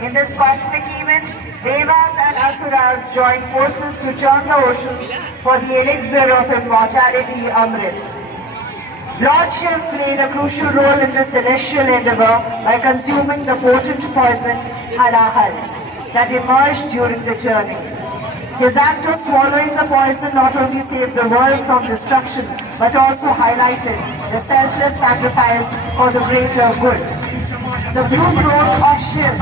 In this cosmic event, Devas and Asuras join forces to churn the oceans for the elixir of immortality, Amrit. Lord Shiv played a crucial role in this celestial endeavor by consuming the potent poison Halahal that emerged during the journey. His act of swallowing the poison not only saved the world from destruction, but also highlighted the selfless sacrifice for the greater good. The blue throne of Shiv.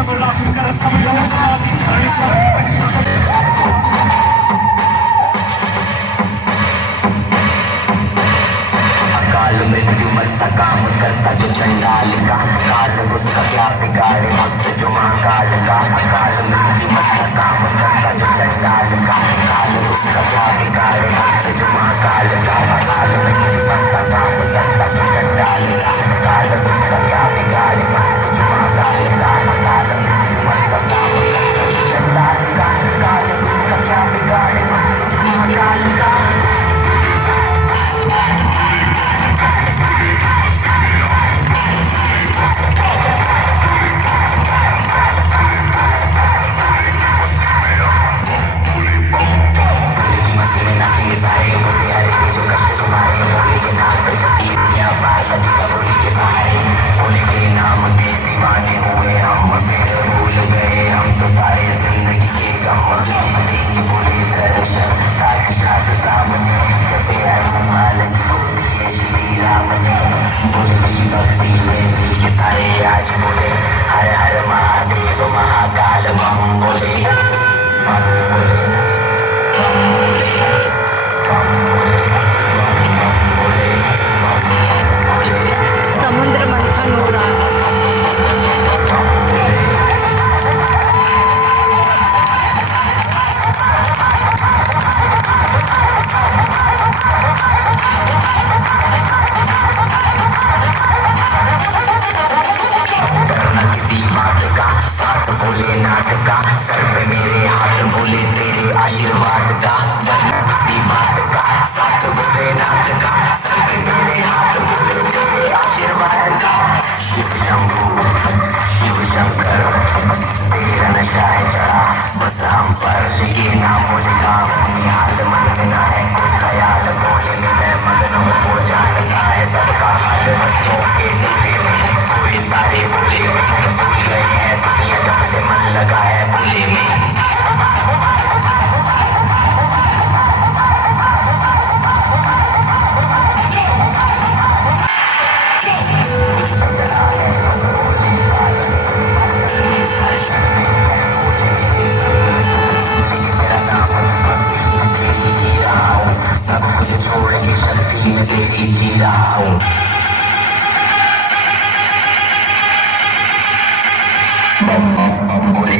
काल मृत्यु मस्त काम करता जो चंडाल का काल उसका क्या बिगाड़े भक्त जो महाकाल का काल मृत्यु मस्त काम करता जो चंडाल का काल उसका क्या बिगाड़े भक्त जो महाकाल का काल मृत्यु मस्त काम करता जो चंडाल का काल उसका क्या बिगाड़े भक्त जो महाकाल का काल मृत्यु मस्त काम करता जो चंडाल का काल उसका क्या बिगाड़े भक्त जो महाकाल का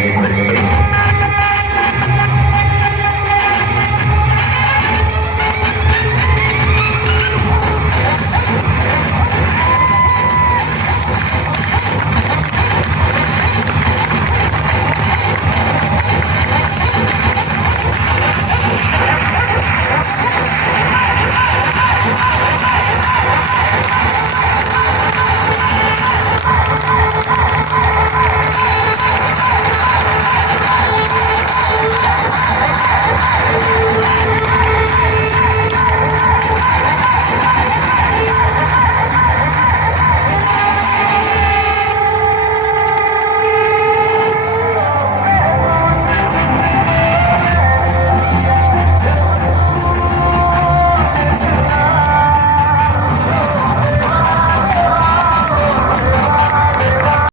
Boleh